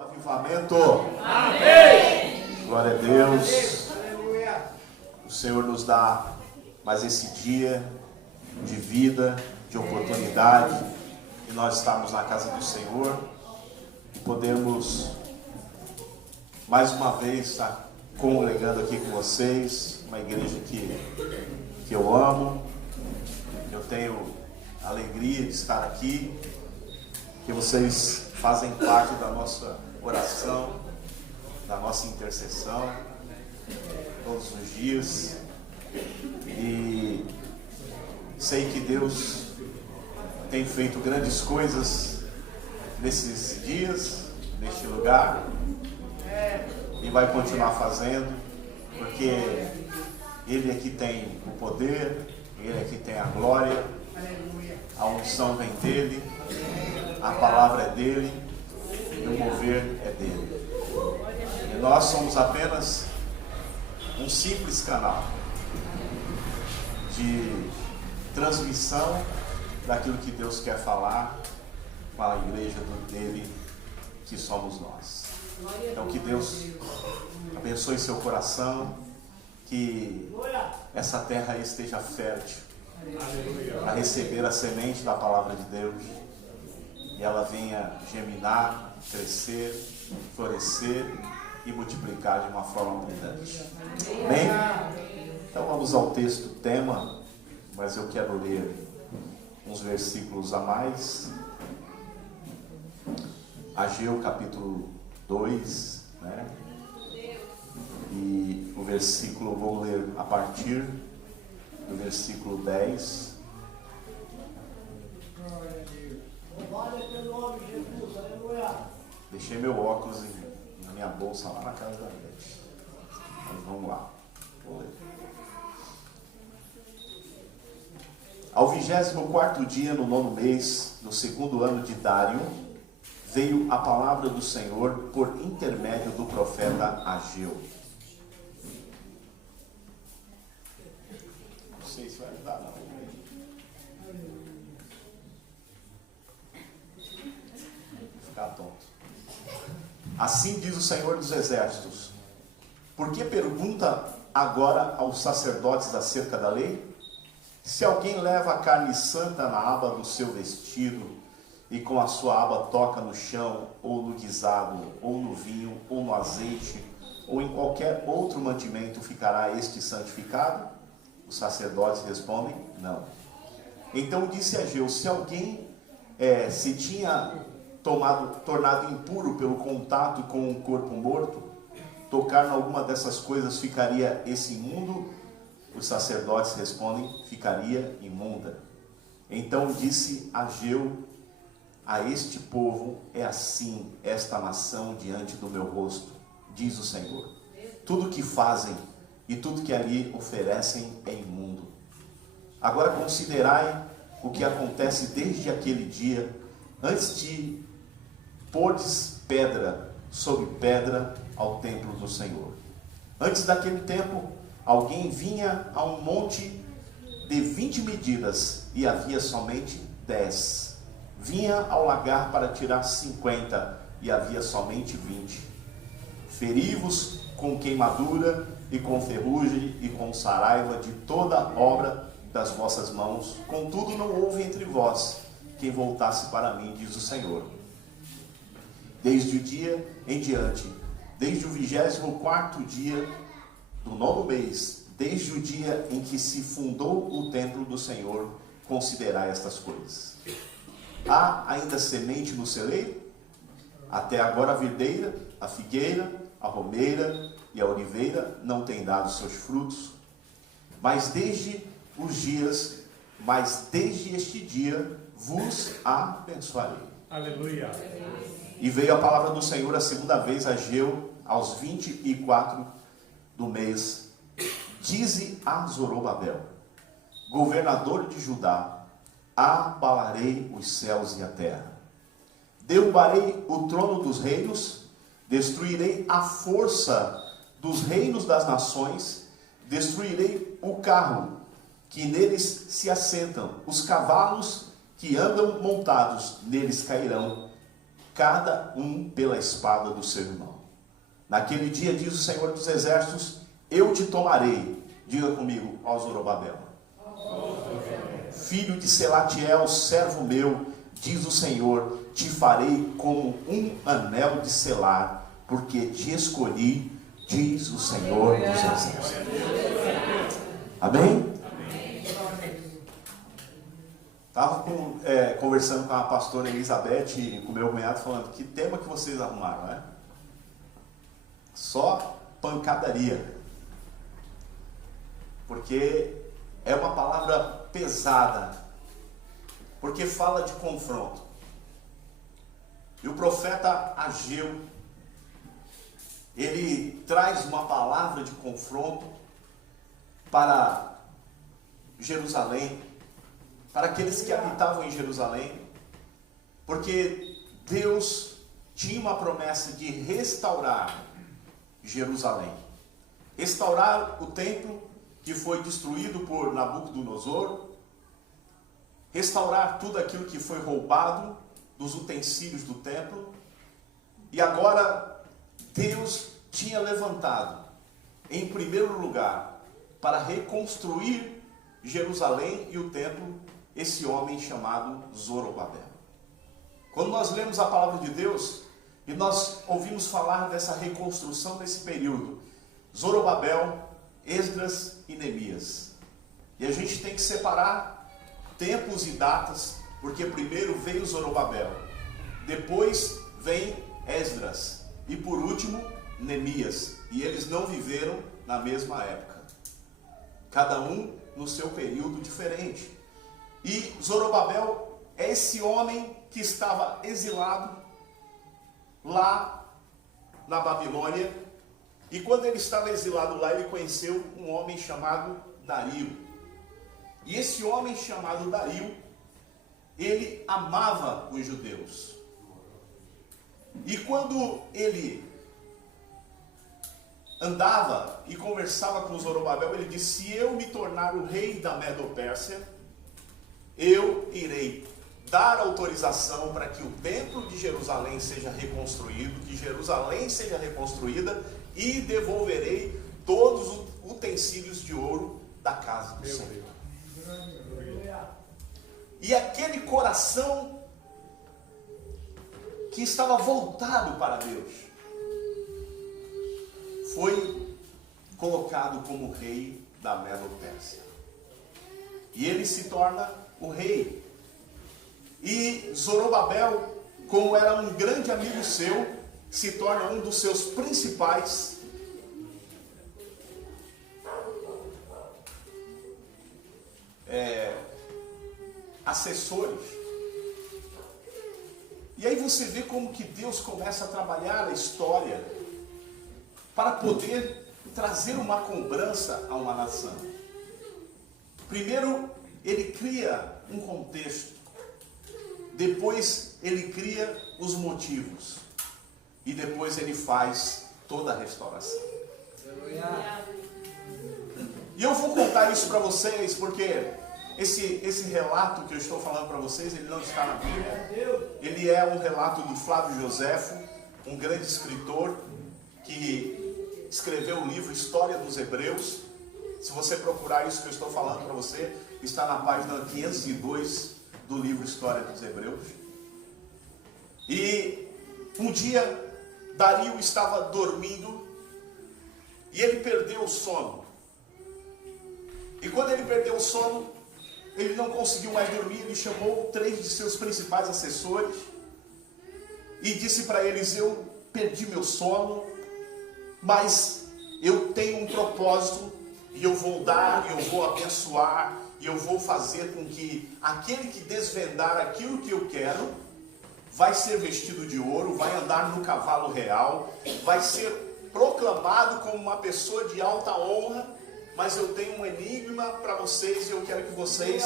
Avivamento. Amém. Glória a Deus. O Senhor nos dá mais esse dia de vida, de oportunidade, e nós estamos na casa do Senhor e podemos mais uma vez estar congregando aqui com vocês, uma igreja que eu amo. Eu tenho a alegria de estar aqui, que vocês fazem parte da nossa oração, da nossa intercessão, todos os dias. E sei que Deus tem feito grandes coisas nesses dias, neste lugar, e vai continuar fazendo, porque Ele é que tem o poder, Ele é que tem a glória, a unção vem dEle, a palavra é dEle, e o mover é dEle. E nós somos apenas um simples canal de transmissão daquilo que Deus quer falar com a igreja dEle, que somos nós. Então que Deus abençoe seu coração, que essa terra esteja fértil a receber a semente da palavra de Deus, e ela venha germinar, crescer, florescer e multiplicar de uma forma abundante. Amém? Então vamos ao texto tema, mas eu quero ler uns versículos a mais. Ageu capítulo 2, né? E o versículo, vou ler a partir do versículo 10. Deixei meu óculos na minha bolsa lá na casa da Beth. Mas vamos lá. Vou ler. Ao 24º dia, no 9º mês, no 2º ano de Dário, veio a palavra do Senhor por intermédio do profeta Ageu. Não sei se vai ajudar, não. Vou ficar tonto. Assim diz o Senhor dos Exércitos: por que pergunta agora aos sacerdotes acerca da lei? Se alguém leva a carne santa na aba do seu vestido, e com a sua aba toca no chão, ou no guisado, ou no vinho, ou no azeite, ou em qualquer outro mantimento, ficará este santificado? Os sacerdotes respondem: não. Então disse Ageu: se alguém se tinha tornado impuro pelo contato com um corpo morto, tocar em alguma dessas coisas, ficaria esse imundo? Os sacerdotes respondem: ficaria imunda. Então disse Ageu a este povo: é assim esta nação diante do meu rosto, diz o Senhor. Tudo que fazem e tudo que ali oferecem é imundo. Agora considerai o que acontece desde aquele dia, antes de pordes pedra sobre pedra ao templo do Senhor. Antes daquele tempo, alguém vinha a um monte de 20 medidas e havia somente 10. Vinha ao lagar para tirar 50 e havia somente 20. Feri-vos com queimadura e com ferrugem e com saraiva de toda a obra das vossas mãos. Contudo não houve entre vós quem voltasse para mim, diz o Senhor. Desde o dia em diante, desde o 24º dia do 9º mês, desde o dia em que se fundou o templo do Senhor, considerai estas coisas. Há ainda semente no celeiro? Até agora a videira, a figueira, a romeira e a oliveira não têm dado seus frutos. Mas desde este dia vos abençoarei. Aleluia. E veio a palavra do Senhor a segunda vez a Ageu, aos 24 do mês. Dize a Zorobabel, governador de Judá: abalarei os céus e a terra, derrubarei o trono dos reinos, destruirei a força dos reinos das nações, destruirei o carro que neles se assentam, os cavalos que andam montados neles cairão, cada um pela espada do seu irmão. Naquele dia, diz o Senhor dos Exércitos, eu te tomarei, diga comigo, ó Zorobabel, filho de Selatiel, servo meu, diz o Senhor, te farei como um anel de selar, porque te escolhi, diz o Senhor dos Exércitos. Amém? Estava conversando com a pastora Elizabeth e com o meu cunhado, falando, que tema que vocês arrumaram, né? Só pancadaria. Porque é uma palavra pesada. Porque fala de confronto. E o profeta Ageu, ele traz uma palavra de confronto para Jerusalém, para aqueles que habitavam em Jerusalém, porque Deus tinha uma promessa de restaurar Jerusalém, restaurar o templo que foi destruído por Nabucodonosor, restaurar tudo aquilo que foi roubado dos utensílios do templo, e agora Deus tinha levantado, em primeiro lugar, para reconstruir Jerusalém e o templo, esse homem chamado Zorobabel. Quando nós lemos a palavra de Deus, e nós ouvimos falar dessa reconstrução nesse período, Zorobabel, Esdras e Neemias. E a gente tem que separar tempos e datas, porque primeiro veio Zorobabel, depois vem Esdras, e por último, Neemias. E eles não viveram na mesma época. Cada um no seu período diferente. E Zorobabel é esse homem que estava exilado lá na Babilônia. E quando ele estava exilado lá, ele conheceu um homem chamado Dario. E esse homem chamado Dario, ele amava os judeus. E quando ele andava e conversava com Zorobabel, ele disse, se eu me tornar o rei da Medo-Pérsia, eu irei dar autorização para que o templo de Jerusalém seja reconstruído, que Jerusalém seja reconstruída, e devolverei todos os utensílios de ouro da casa do Senhor. E aquele coração que estava voltado para Deus foi colocado como rei da Medo-Pérsia. E ele se torna o rei. E Zorobabel, como era um grande amigo seu, se torna um dos seus principais assessores. E aí você vê como que Deus começa a trabalhar a história para poder trazer uma cobrança a uma nação. Primeiro, ele cria um contexto. Depois, ele cria os motivos. E depois, ele faz toda a restauração. E eu vou contar isso para vocês, porque esse relato que eu estou falando para vocês, ele não está na Bíblia. Ele é um relato do Flávio Joséfo, um grande escritor, que escreveu o livro História dos Hebreus. Se você procurar isso que eu estou falando para você, está na página 502 do livro História dos Hebreus. E um dia, Dario estava dormindo e ele perdeu o sono. E quando ele perdeu o sono, ele não conseguiu mais dormir. Ele chamou 3 de seus principais assessores e disse para eles, eu perdi meu sono, mas eu tenho um propósito, e eu vou dar, e eu vou abençoar, e eu vou fazer com que aquele que desvendar aquilo que eu quero, vai ser vestido de ouro, vai andar no cavalo real, vai ser proclamado como uma pessoa de alta honra, mas eu tenho um enigma para vocês, e eu quero que vocês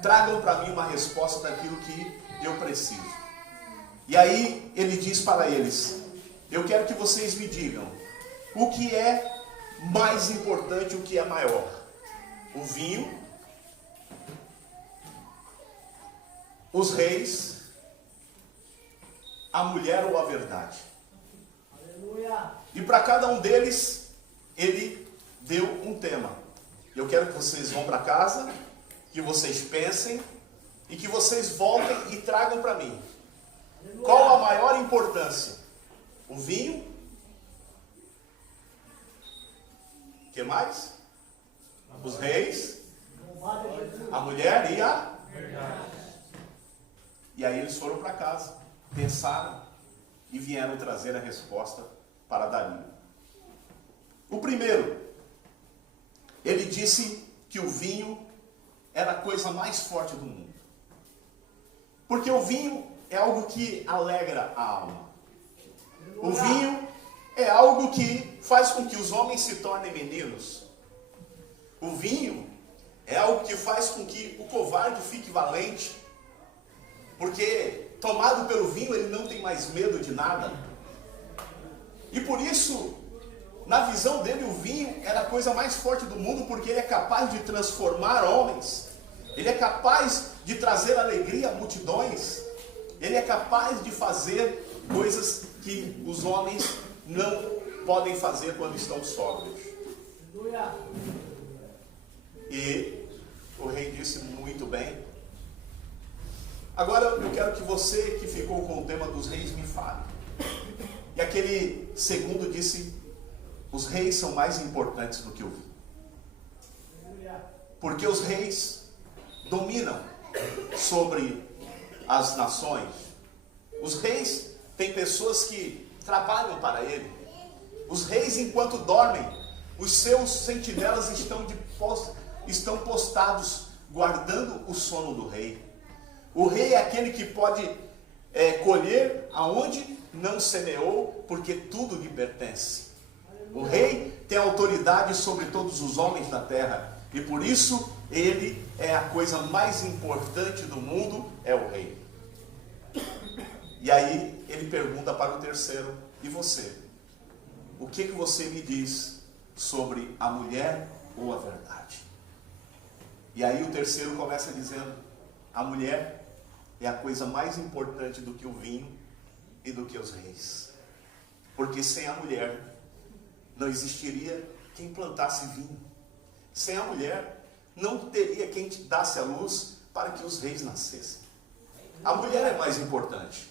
tragam para mim uma resposta daquilo que eu preciso. E aí ele diz para eles, eu quero que vocês me digam, o que é mais importante, o que é maior? O vinho, os reis a mulher ou a verdade. E para cada um deles, ele deu um tema. Eu quero que vocês vão para casa, que vocês pensem e que vocês voltem e tragam para mim. Qual a maior importância? O vinho? O que mais? Os reis? A mulher e a? E aí eles foram para casa, pensaram e vieram trazer a resposta para Dario. O primeiro, ele disse que o vinho era a coisa mais forte do mundo. Porque o vinho é algo que alegra a alma. O vinho é algo que faz com que os homens se tornem meninos. O vinho é algo que faz com que o covarde fique valente. Porque, tomado pelo vinho, ele não tem mais medo de nada. E por isso, na visão dele, o vinho era a coisa mais forte do mundo, porque ele é capaz de transformar homens. Ele é capaz de trazer alegria a multidões. Ele é capaz de fazer coisas que os homens não podem fazer quando estão sóbrios. E o rei disse muito bem. Agora eu quero que você que ficou com o tema dos reis me fale. E aquele segundo disse: os reis são mais importantes do que o vinho. Porque os reis dominam sobre as nações. Os reis têm pessoas que trabalham para ele. Os reis, enquanto dormem, os seus sentinelas estão postados, guardando o sono do rei. O rei é aquele que pode colher aonde não semeou, porque tudo lhe pertence. O rei tem autoridade sobre todos os homens da terra, e por isso ele é a coisa mais importante do mundo, é o rei. E aí ele pergunta para o terceiro: e você? O que você me diz sobre a mulher ou a verdade? E aí o terceiro começa dizendo: a mulher é a coisa mais importante do que o vinho e do que os reis. Porque sem a mulher não existiria quem plantasse vinho. Sem a mulher não teria quem te desse a luz para que os reis nascessem. A mulher é mais importante.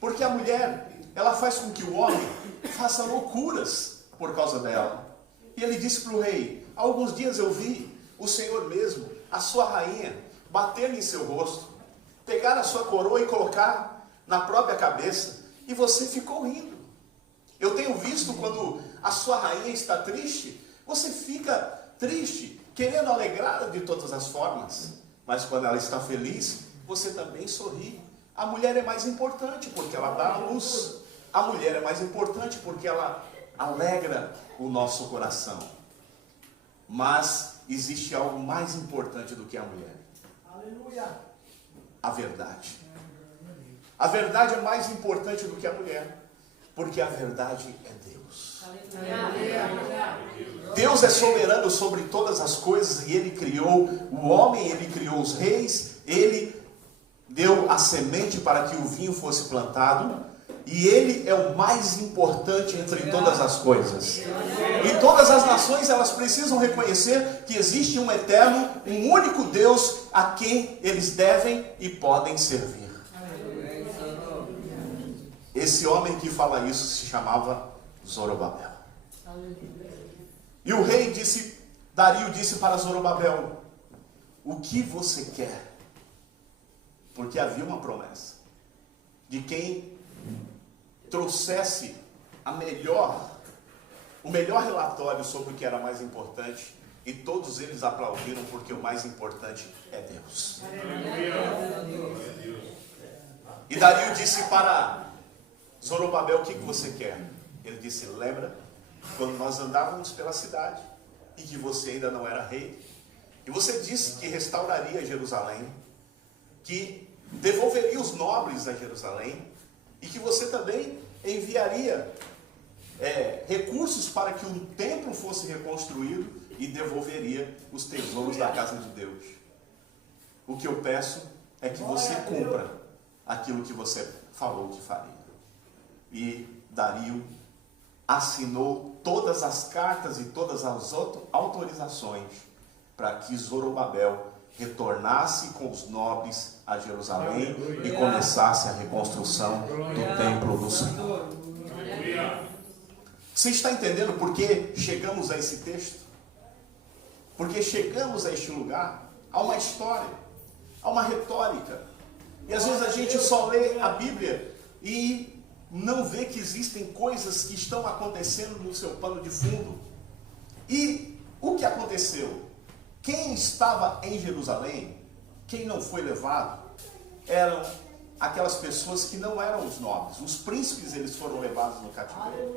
Porque a mulher, ela faz com que o homem faça loucuras por causa dela. E ele disse para o rei: há alguns dias eu vi o Senhor mesmo, a sua rainha, bater em seu rosto, pegar a sua coroa e colocar na própria cabeça, e você ficou rindo. Eu tenho visto quando a sua rainha está triste, você fica triste, querendo alegrá-la de todas as formas, mas quando ela está feliz, você também sorri. A mulher é mais importante porque ela dá a luz. A mulher é mais importante porque ela alegra o nosso coração. Mas existe algo mais importante do que a mulher. Aleluia. A verdade. A verdade é mais importante do que a mulher, porque a verdade é Deus. Deus é soberano sobre todas as coisas, e Ele criou o homem, Ele criou os reis, Ele deu a semente para que o vinho fosse plantado, e Ele é o mais importante entre todas as coisas. E todas as nações, elas precisam reconhecer que existe um eterno, um único Deus a quem eles devem e podem servir. Esse homem que fala isso se chamava Zorobabel. E o rei disse, Dario disse para Zorobabel: o que você quer? Porque havia uma promessa de quem trouxesse o melhor relatório sobre o que era mais importante, e todos eles aplaudiram, porque o mais importante é Deus. E Dario disse para Zorobabel: o que você quer? Ele disse: lembra quando nós andávamos pela cidade e que você ainda não era rei, e você disse que restauraria Jerusalém, que devolveria os nobres a Jerusalém, e que você também enviaria recursos para que o templo fosse reconstruído e devolveria os tesouros da casa de Deus. O que eu peço é que você cumpra aquilo que você falou que faria. e Dario assinou todas as cartas e todas as autorizações para que Zorobabel retornasse com os nobres a Jerusalém e começasse a reconstrução do templo do Senhor. Você está entendendo por que chegamos a esse texto? Porque chegamos a este lugar, há uma história, há uma retórica. E às vezes a gente só lê a Bíblia e não vê que existem coisas que estão acontecendo no seu pano de fundo. E o que aconteceu? Quem estava em Jerusalém, quem não foi levado, eram aquelas pessoas que não eram os nobres. Os príncipes, eles foram levados no cativeiro.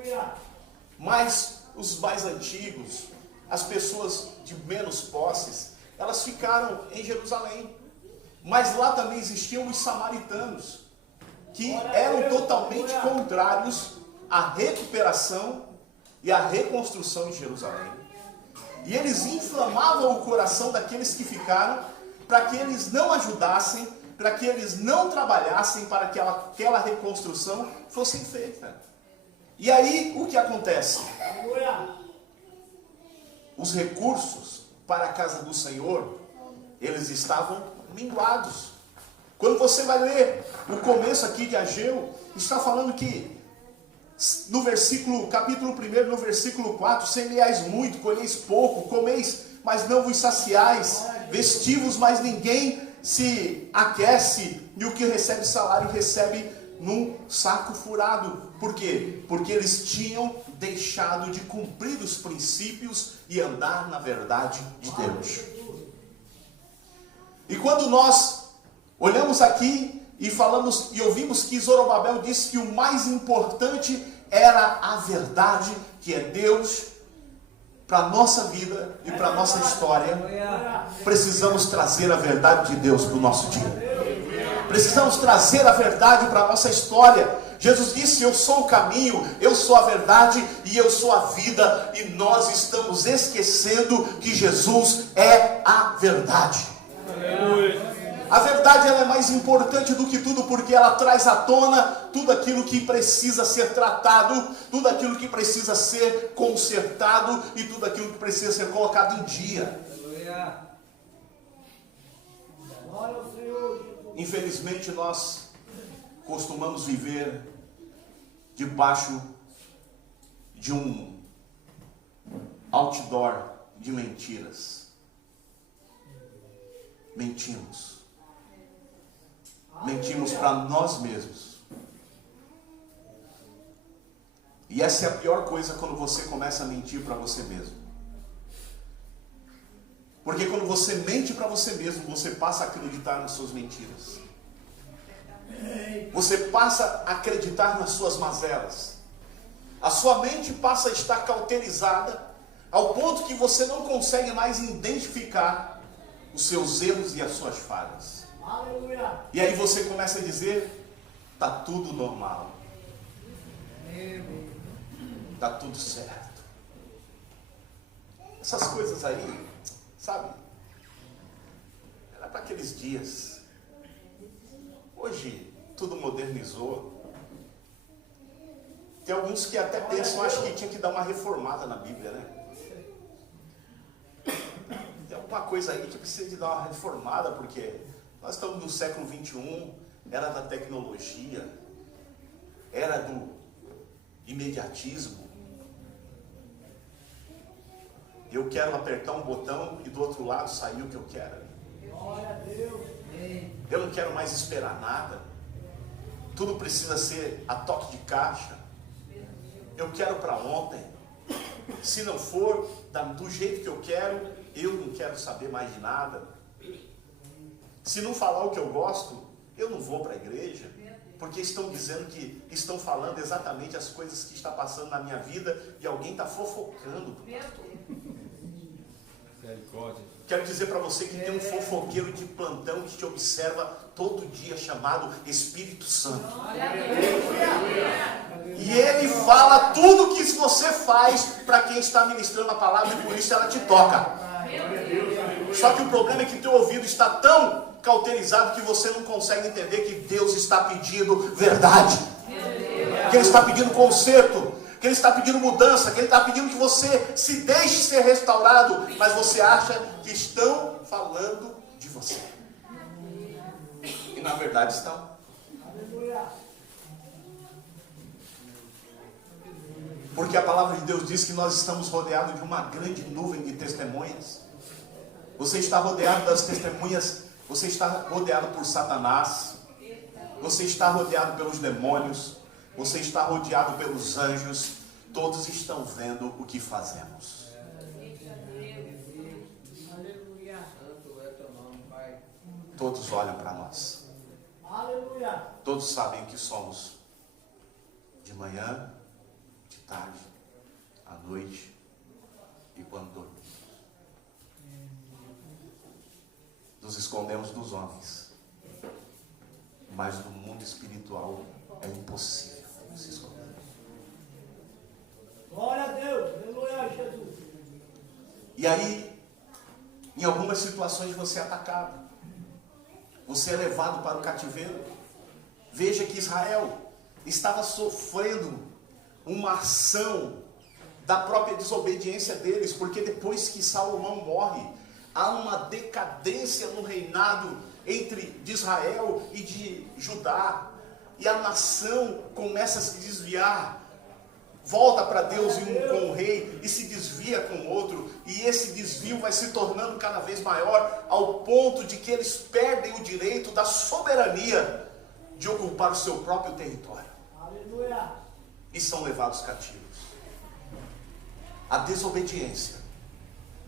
Mas os mais antigos, as pessoas de menos posses, elas ficaram em Jerusalém. Mas lá também existiam os samaritanos, que eram totalmente contrários à recuperação e à reconstrução de Jerusalém. E eles inflamavam o coração daqueles que ficaram, para que eles não ajudassem, para que eles não trabalhassem para que aquela reconstrução fosse feita. E aí, o que acontece? Os recursos para a casa do Senhor, eles estavam minguados. Quando você vai ler o começo aqui de Ageu, está falando que no capítulo 1, no versículo 4, semeais muito, colheis pouco, comeis, mas não vos saciais, vestivos, mas ninguém se aquece, e o que recebe salário recebe num saco furado. Por quê? Porque eles tinham deixado de cumprir os princípios e andar na verdade de Deus. E quando nós olhamos aqui e falamos e ouvimos que Zorobabel disse que o mais importante era a verdade, que é Deus, para a nossa vida e para a nossa história, precisamos trazer a verdade de Deus para o nosso dia. Precisamos trazer a verdade para a nossa história. Jesus disse: eu sou o caminho, eu sou a verdade e eu sou a vida. E nós estamos esquecendo que Jesus é a verdade. A verdade, ela é mais importante do que tudo, porque ela traz à tona tudo aquilo que precisa ser tratado, tudo aquilo que precisa ser consertado e tudo aquilo que precisa ser colocado em dia. Infelizmente, nós costumamos viver debaixo de um outdoor de mentiras. Mentimos para nós mesmos. E essa é a pior coisa, quando você começa a mentir para você mesmo. Porque quando você mente para você mesmo, você passa a acreditar nas suas mentiras. Você passa a acreditar nas suas mazelas. A sua mente passa a estar cauterizada ao ponto que você não consegue mais identificar os seus erros e as suas falhas. Aleluia. E aí você começa a dizer: tá tudo normal, tá tudo certo. Essas coisas aí, sabe, era para aqueles dias. Hoje tudo modernizou. Tem alguns que até pensam, acho que tinha que dar uma reformada na Bíblia, né? Tem alguma coisa aí que precisa de dar uma reformada, porque nós estamos no século 21, era da tecnologia, era do imediatismo. Eu quero apertar um botão e do outro lado sair o que eu quero. Glória a Deus. Eu não quero mais esperar nada. Tudo precisa ser a toque de caixa. Eu quero para ontem. Se não for do jeito que eu quero, eu não quero saber mais de nada. Se não falar o que eu gosto, eu não vou para a igreja, porque estão dizendo que estão falando exatamente as coisas que está passando na minha vida e alguém está fofocando do pastor. Quero dizer para você que tem um fofoqueiro de plantão que te observa todo dia, chamado Espírito Santo. E ele fala tudo que você faz para quem está ministrando a palavra, e por isso ela te toca. Só que o problema é que teu ouvido está tão cauterizado que você não consegue entender que Deus está pedindo verdade. Que que Ele está pedindo conserto, que Ele está pedindo mudança, que Ele está pedindo que você se deixe ser restaurado, mas você acha que estão falando de você. E na verdade estão. Porque a palavra de Deus diz que nós estamos rodeados de uma grande nuvem de testemunhas. Você está rodeado das testemunhas, você está rodeado por Satanás, você está rodeado pelos demônios, você está rodeado pelos anjos, todos estão vendo o que fazemos. Todos olham para nós. Todos sabem o que somos. De manhã, de tarde, à noite e quando dormimos. Nos escondemos dos homens, mas no mundo espiritual é impossível se esconder. Glória a Deus, aleluia a Jesus. E aí, em algumas situações você é atacado, você é levado para o cativeiro. Veja que Israel estava sofrendo uma ação da própria desobediência deles, porque depois que Salomão morre, há uma decadência no reinado de Israel e de Judá, e a nação começa a se desviar, volta para Deus com o rei e se desvia com o outro, e esse desvio vai se tornando cada vez maior, ao ponto de que eles perdem o direito da soberania de ocupar o seu próprio território. Aleluia. E são levados cativos. A desobediência,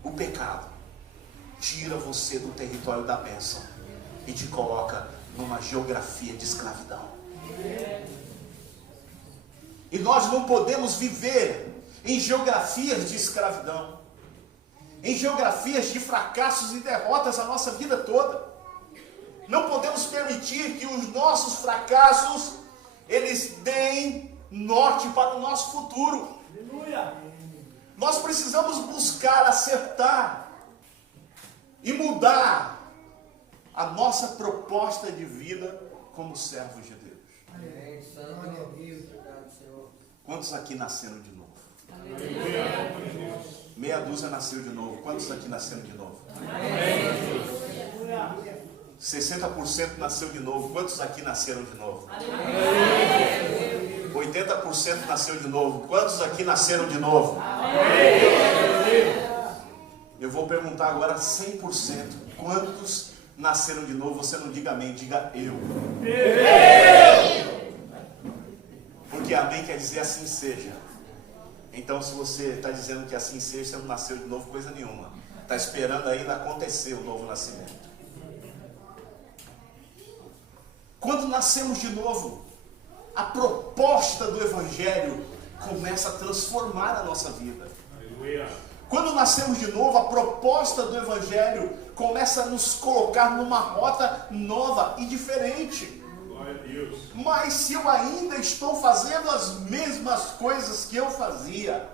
o pecado, tira você do território da bênção e te coloca numa geografia de escravidão. E nós não podemos viver em geografias de escravidão, em geografias de fracassos e derrotas a nossa vida toda. Não podemos permitir que os nossos fracassos, eles deem norte para o nosso futuro. Aleluia. Nós precisamos buscar acertar e mudar a nossa proposta de vida como servos de Deus. Amém. Glória a Deus. Obrigado, Senhor. Quantos aqui nasceram de novo? Aleluia. Meia dúzia nasceu de novo. Quantos aqui nasceram de novo? Aleluia. 60% nasceu de novo. Quantos aqui nasceram de novo? 80% nasceu de novo. Quantos aqui nasceram de novo? Eu vou perguntar agora 100%. Quantos nasceram de novo? Você não diga amém, diga eu. Porque amém quer dizer assim seja. Então, se você está dizendo que assim seja, você não nasceu de novo, coisa nenhuma. Está esperando ainda acontecer o novo nascimento. Quando nascemos de novo, a proposta do Evangelho começa a transformar a nossa vida. Aleluia. Quando nascemos de novo, a proposta do Evangelho começa a nos colocar numa rota nova e diferente. Glória a Deus. Mas se eu ainda estou fazendo as mesmas coisas que eu fazia,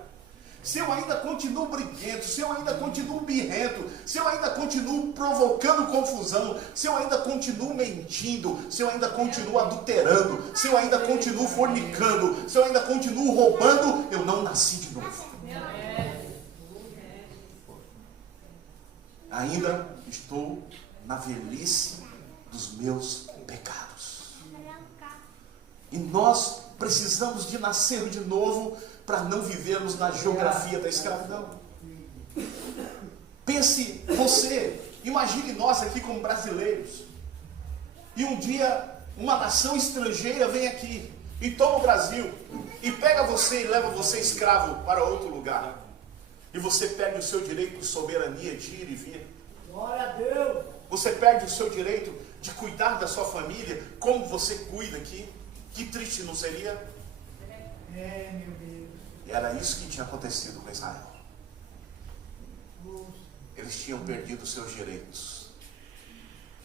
se eu ainda continuo briguento, se eu ainda continuo birrento, se eu ainda continuo provocando confusão, se eu ainda continuo mentindo, se eu ainda continuo adulterando, se eu ainda continuo fornicando, se eu ainda continuo roubando, eu não nasci de novo. Ainda estou na velhice dos meus pecados. E nós precisamos de nascer de novo para não vivermos na geografia da escravidão. Pense você, imagine nós aqui como brasileiros, e um dia uma nação estrangeira vem aqui e toma o Brasil e pega você e leva você escravo para outro lugar, e você perde o seu direito de soberania de ir e vir. Glória a Deus. Você perde o seu direito de cuidar da sua família como você cuida aqui. Que triste não seria? É, meu Deus. E era isso que tinha acontecido com Israel. Eles tinham perdido os seus direitos.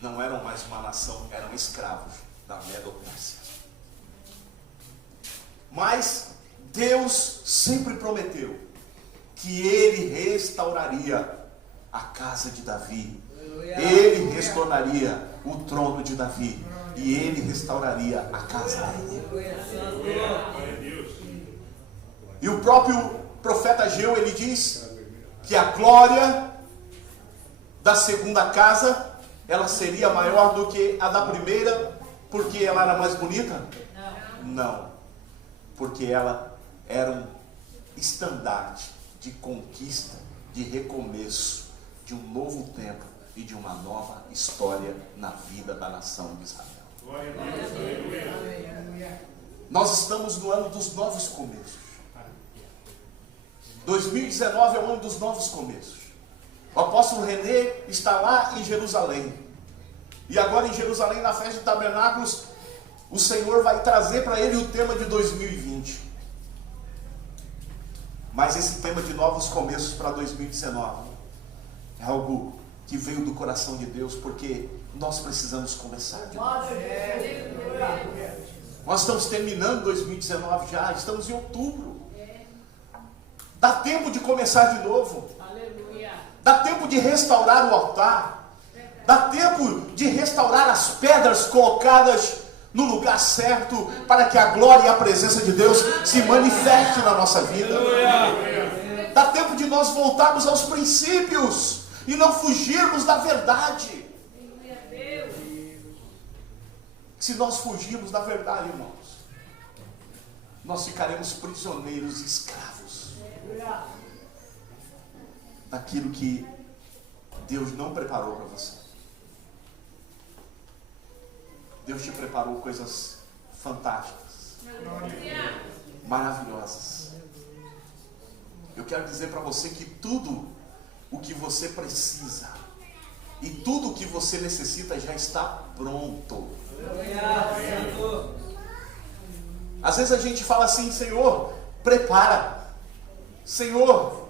Não eram mais uma nação, eram escravos da Medo-Pérsia. Mas Deus sempre prometeu que Ele restauraria a casa de Davi. Ele restauraria o trono de Davi. e ele restauraria a casa dele. Glória a Deus. E o próprio profeta Ageu, ele diz que a glória da segunda casa, ela seria maior do que a da primeira, porque ela era mais bonita? Não, porque ela era um estandarte de conquista, de recomeço, de um novo tempo e de uma nova história na vida da nação de Israel. Glória a Deus. Aleluia. Aleluia. Nós estamos no ano dos novos começos. 2019 é o ano dos novos começos. O apóstolo René está lá em Jerusalém. E agora em Jerusalém, na festa de tabernáculos, o Senhor vai trazer para ele o tema de 2020. Mas esse tema de novos começos para 2019 é algo que veio do coração de Deus, porque nós precisamos começar de novo. Aleluia. Nós estamos terminando 2019 já, estamos em outubro. Dá tempo de começar de novo. Aleluia. Dá tempo de restaurar o altar. Dá tempo de restaurar as pedras colocadas no lugar certo, para que a glória e a presença de Deus se manifeste na nossa vida. Dá tempo de nós voltarmos aos princípios e não fugirmos da verdade. Se nós fugirmos da verdade, irmãos, nós ficaremos prisioneiros e escravos daquilo que Deus não preparou para você. Deus te preparou coisas fantásticas, maravilhosas. Eu quero dizer para você que tudo o que você precisa e tudo o que você necessita já está pronto. Às vezes a gente fala assim: Senhor, prepara. Senhor,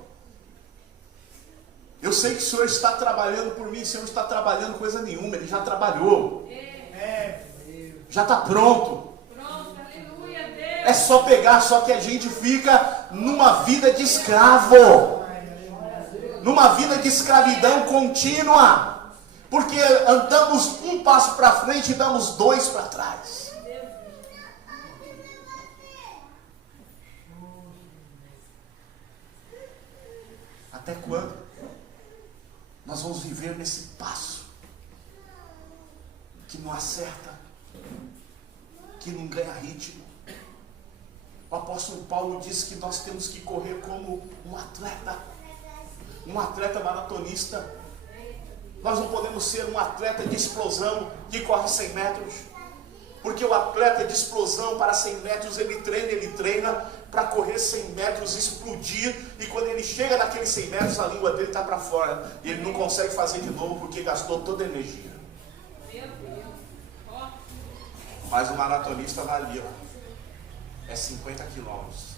eu sei que o Senhor está trabalhando por mim. O Senhor não está trabalhando coisa nenhuma, Ele já trabalhou. Já está pronto. É só pegar, só que a gente fica numa vida de escravo, numa vida de escravidão contínua, porque andamos um passo para frente e damos dois para trás. Até quando nós vamos viver nesse passo que não acerta, que não ganha ritmo? O apóstolo Paulo disse que nós temos que correr como um atleta maratonista. Nós não podemos ser um atleta de explosão que corre 100 metros, porque o atleta de explosão para 100 metros, ele treina para correr 100 metros, explodir, e quando ele chega naqueles 100 metros, a língua dele está para fora, e ele não consegue fazer de novo, porque gastou toda a energia. Mas o maratonista vai ali, ó. É 50 quilômetros,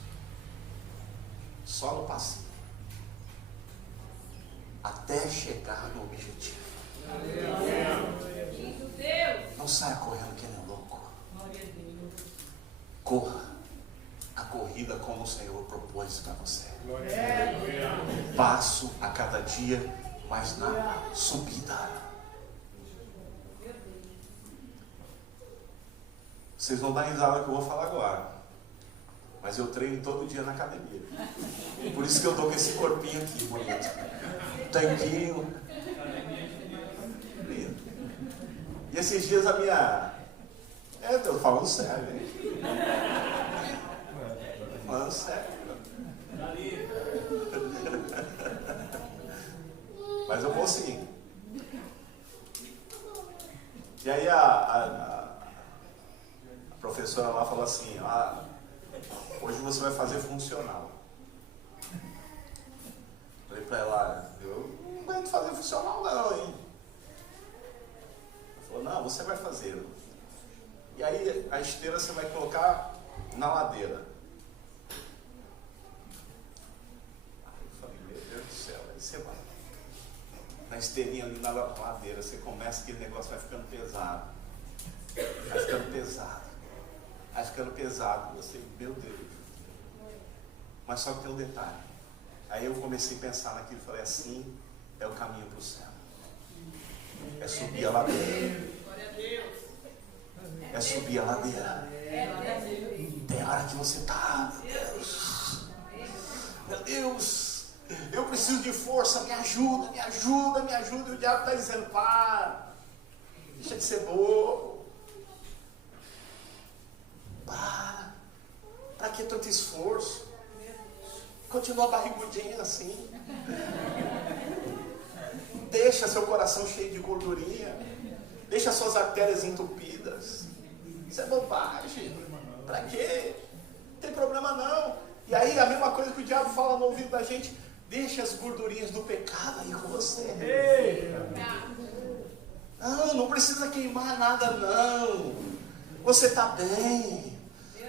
só no passeio, até chegar no objetivo. Não saia correndo que nem louco. Corra a corrida como o Senhor propôs para você. Passo a cada dia, mas na subida. Vocês vão dar risada que eu vou falar agora, mas eu treino todo dia na academia. Por isso que eu tô com esse corpinho aqui, bonito. Tanquinho. Lindo. E esses dias a minha... eu tô falando sério, hein? Falando sério. Mas eu vou seguir. E aí a professora lá falou assim: hoje você vai fazer funcional. Falei para ela: eu não aguento fazer funcional não, hein? Ela falou: não, você vai fazer. E aí a esteira você vai colocar na ladeira. Aí eu falei: meu Deus do céu. Aí você vai na esteirinha ali na ladeira, você começa, aquele negócio vai ficando pesado. Vai ficando pesado. Vai ficando pesado. Você, meu Deus. Mas só que tem um detalhe. Aí eu comecei a pensar naquilo e falei: assim é o caminho para o céu. É subir a ladeira. é subir a ladeira. Tem hora que você está, meu Deus, eu preciso de força, me ajuda, me ajuda, me ajuda. E o diabo está dizendo, para, deixa de ser bobo. Para que tanto esforço? Continua barrigudinho assim. Deixa seu coração cheio de gordurinha. Deixa suas artérias entupidas. Isso é bobagem. Para quê? Não tem problema não. E aí a mesma coisa que o diabo fala no ouvido da gente. Deixa as gordurinhas do pecado aí com você. Não precisa queimar nada não. Você está bem.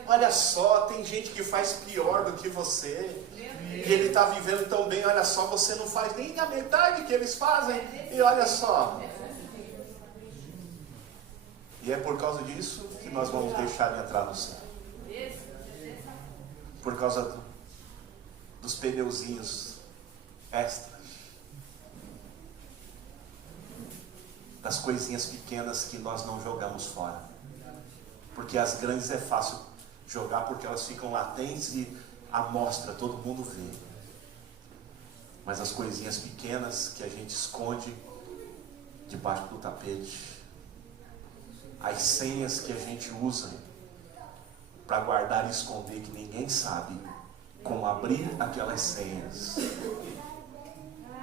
Olha só, tem gente que faz pior do que você. E ele está vivendo tão bem, olha só, você não faz nem a metade que eles fazem. E olha só. E é por causa disso que nós vamos deixar de entrar no céu. Por causa dos pneuzinhos extras. Das coisinhas pequenas que nós não jogamos fora. Porque as grandes é fácil jogar porque elas ficam latentes e à mostra, todo mundo vê. Mas as coisinhas pequenas que a gente esconde debaixo do tapete, as senhas que a gente usa para guardar e esconder que ninguém sabe como abrir aquelas senhas.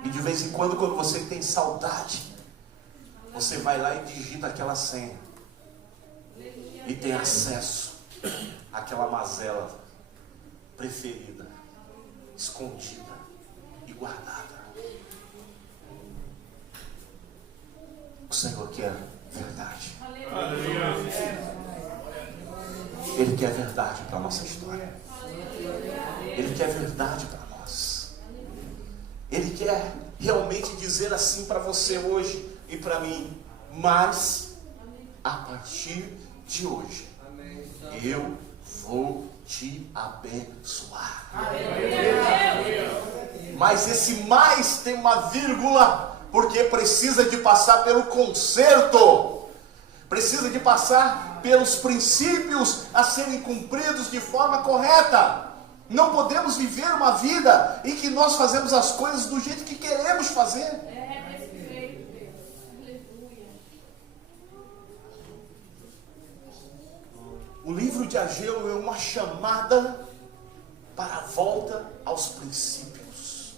E de vez em quando você tem saudade, você vai lá e digita aquela senha e tem acesso àquela mazela preferida, escondida e guardada. O Senhor quer verdade. Ele quer verdade para a nossa história. Ele quer verdade para nós. Ele quer realmente dizer assim para você hoje e para mim: mas a partir de hoje eu vou te abençoar. Mas esse mais tem uma vírgula, porque precisa de passar pelo conserto, precisa de passar pelos princípios a serem cumpridos de forma correta. Não podemos viver uma vida em que nós fazemos as coisas do jeito que queremos fazer. O livro de Ageu é uma chamada para a volta aos princípios.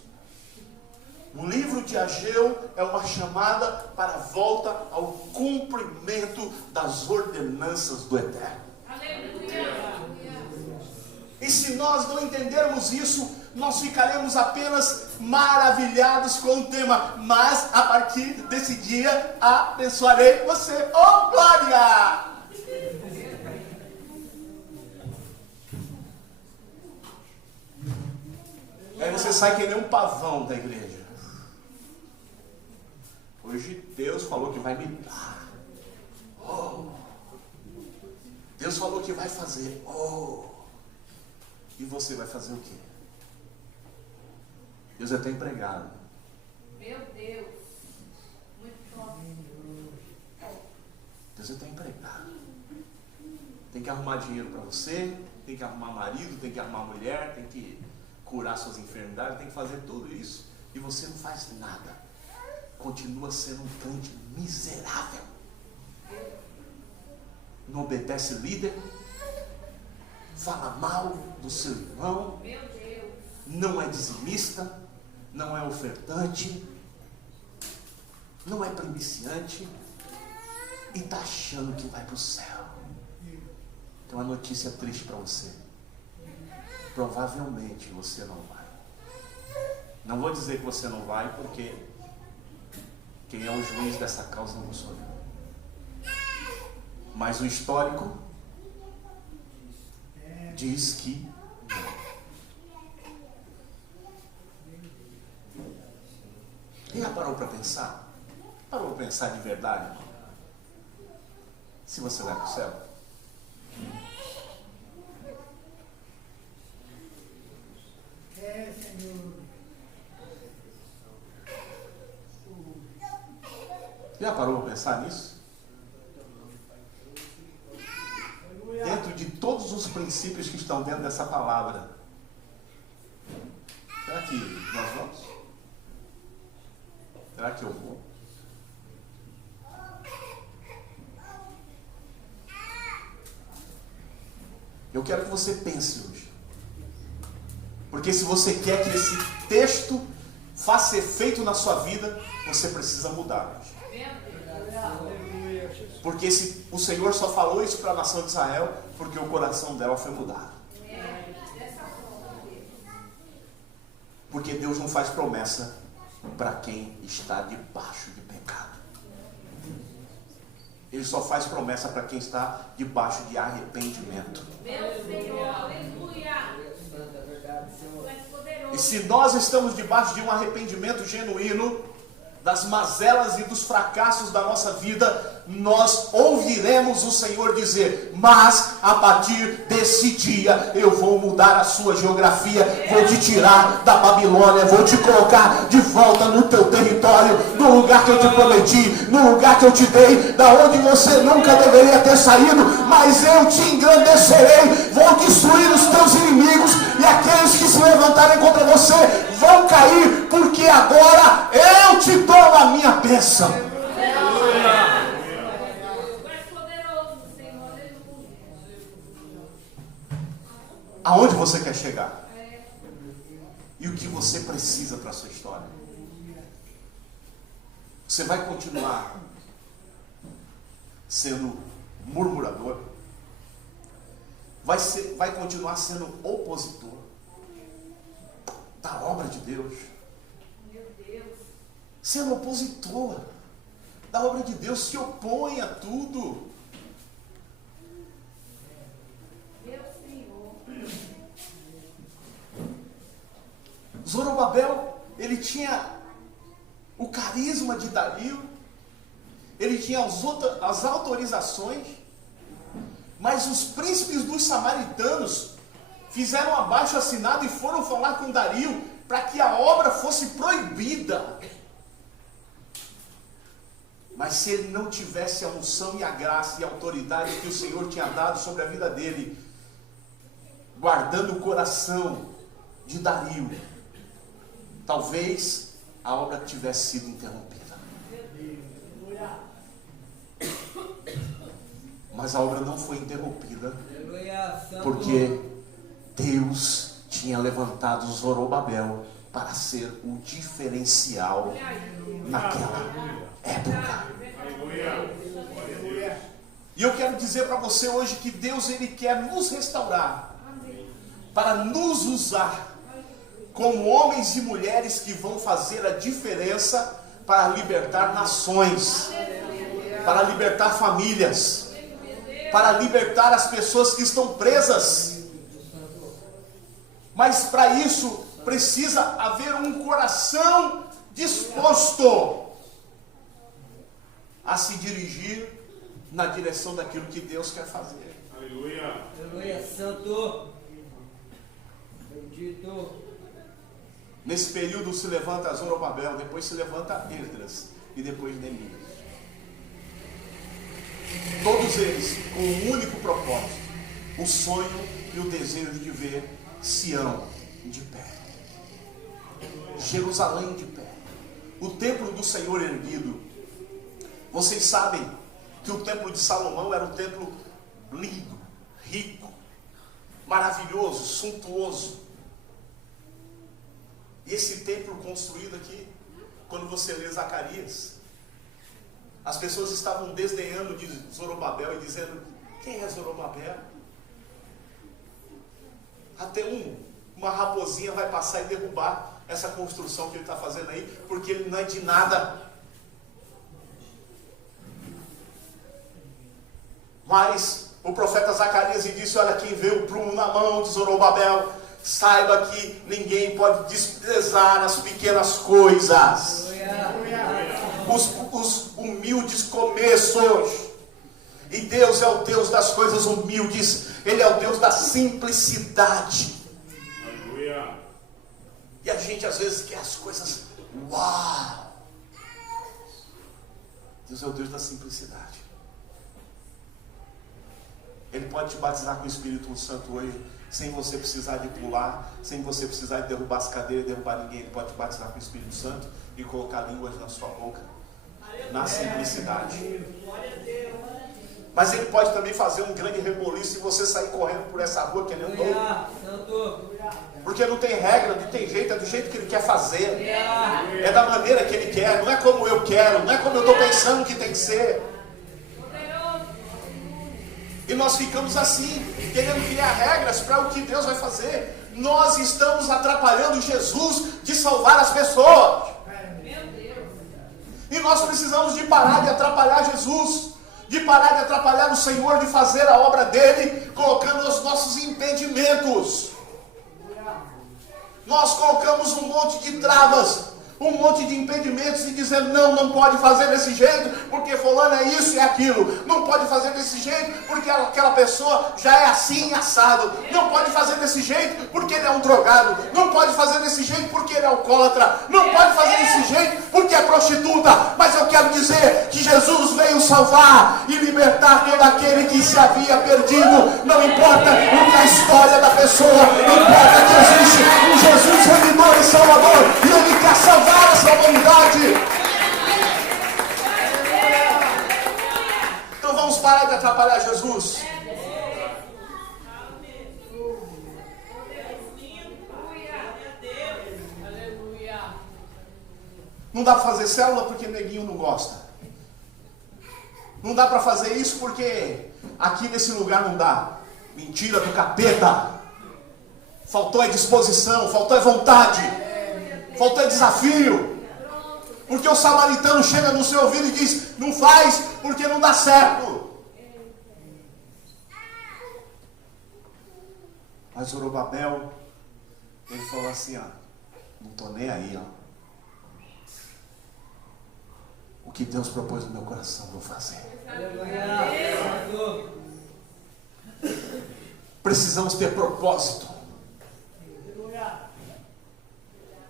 O livro de Ageu é uma chamada para a volta ao cumprimento das ordenanças do Eterno. Aleluia. E se nós não entendermos isso, nós ficaremos apenas maravilhados com o tema: mas a partir desse dia abençoarei você. Oh, glória! Aí você sai que nem um pavão da igreja. Hoje Deus falou que vai me dar. Oh. Deus falou que vai fazer. Oh. E você vai fazer o quê? Deus é até empregado. Meu Deus. Muito top. Deus é até empregado. Tem que arrumar dinheiro para você, tem que arrumar marido, tem que arrumar mulher, tem que curar suas enfermidades, tem que fazer tudo isso. E você não faz nada. Continua sendo um crente miserável. Não obedece líder. Fala mal do seu irmão. Meu Deus. Não é dizimista. Não é ofertante. Não é primiciante. E está achando que vai para o céu. Tem uma notícia triste para você. Provavelmente você não vai. Não vou dizer que você não vai, porque quem é o juiz dessa causa não sou eu. Mas o histórico diz que não. E já parou para pensar? Parou para pensar de verdade? Se você vai para o céu? Senhor. Já parou para pensar nisso? tantos princípios que estão dentro dessa palavra. Será que nós vamos? Será que eu vou? Eu quero que você pense hoje. Porque se você quer que esse texto faça efeito na sua vida, você precisa mudar hoje. Porque o Senhor só falou isso para a nação de Israel porque o coração dela foi mudado. Porque Deus não faz promessa para quem está debaixo de pecado. Ele só faz promessa para quem está debaixo de arrependimento. Meu Senhor, aleluia. E se nós estamos debaixo de um arrependimento genuíno das mazelas e dos fracassos da nossa vida, nós ouviremos o Senhor dizer: mas a partir desse dia eu vou mudar a sua geografia, vou te tirar da Babilônia, vou te colocar de volta no teu território, no lugar que eu te prometi, no lugar que eu te dei, da onde você nunca deveria ter saído, mas eu te engrandecerei, vou destruir os teus inimigos, e aqueles que se levantarem contra você vão cair, porque agora eu te dou a minha bênção. Aonde você quer chegar? E o que você precisa para a sua história? Você vai continuar sendo murmurador? Vai continuar sendo opositor da obra de Deus? Sendo opositor da obra de Deus, se opõe a tudo. Zorobabel, ele tinha o carisma de Dario, ele tinha as autorizações, mas os príncipes dos samaritanos fizeram abaixo-assinado e foram falar com Dario para que a obra fosse proibida. Mas se ele não tivesse a unção e a graça e a autoridade que o Senhor tinha dado sobre a vida dele, guardando o coração de Dario, talvez a obra tivesse sido interrompida. Mas a obra não foi interrompida, porque Deus tinha levantado Zorobabel para ser o diferencial naquela época. E eu quero dizer para você hoje que Deus, Ele quer nos restaurar para nos usar como homens e mulheres que vão fazer a diferença para libertar nações, para libertar famílias, para libertar as pessoas que estão presas. Mas para isso precisa haver um coração disposto a se dirigir na direção daquilo que Deus quer fazer. Aleluia. Aleluia, santo. Bendito. Nesse período se levanta Zorobabel, depois se levanta Esdras e depois Neemias. Todos eles com um único propósito: o sonho e o desejo de ver Sião de pé, Jerusalém de pé, o templo do Senhor erguido. Vocês sabem que o templo de Salomão era um templo lindo, rico, maravilhoso, suntuoso. E esse templo construído aqui, quando você lê Zacarias, as pessoas estavam desdenhando de Zorobabel e dizendo: quem é Zorobabel? Até uma raposinha vai passar e derrubar essa construção que ele está fazendo aí, porque ele não é de nada. Mas o profeta Zacarias disse: olha, quem vê o prumo na mão de Zorobabel, saiba que ninguém pode desprezar as pequenas coisas, os humildes começos. E Deus é o Deus das coisas humildes, Ele é o Deus da simplicidade. Aleluia. E a gente às vezes quer as coisas, uau! Deus é o Deus da simplicidade. Ele pode te batizar com o Espírito Santo hoje, sem você precisar de pular, sem você precisar de derrubar as cadeiras, derrubar ninguém. Ele pode te batizar com o Espírito Santo e colocar línguas na sua boca, na simplicidade. Mas Ele pode também fazer um grande reboliço e você sair correndo por essa rua que nem um doido. Porque não tem regra, não tem jeito, é do jeito que Ele quer fazer. É da maneira que Ele quer, não é como eu quero, não é como eu estou pensando que tem que ser. E nós ficamos assim, querendo criar regras para o que Deus vai fazer. Nós estamos atrapalhando Jesus de salvar as pessoas. E nós precisamos de parar de atrapalhar Jesus, de parar de atrapalhar o Senhor, de fazer a obra dele, colocando os nossos impedimentos. Nós colocamos um monte de travas, um monte de impedimentos e dizendo, não pode fazer desse jeito, porque fulano é isso e aquilo. Não pode fazer desse jeito, porque aquela pessoa já é assim, assado. Não pode fazer desse jeito, porque ele é um drogado. Não pode fazer desse jeito, porque ele é alcoólatra. Não pode fazer desse jeito, porque é prostituta. Mas eu quero dizer que Jesus veio salvar e libertar todo aquele que se havia perdido. Não importa o que a história da pessoa, importa que existe um Jesus remidor e salvador, e Ele quer salvar essa humanidade. Então vamos parar de atrapalhar Jesus. Não dá para fazer célula porque neguinho não gosta. Não dá para fazer isso porque aqui nesse lugar não dá. Mentira do capeta. Faltou a disposição, faltou a vontade, faltou a desafio. Porque o samaritano chega no seu ouvido e diz, não faz porque não dá certo. Mas Zorobabel, ele falou assim, não estou nem aí, o que Deus propôs no meu coração, vou fazer. Precisamos ter propósito.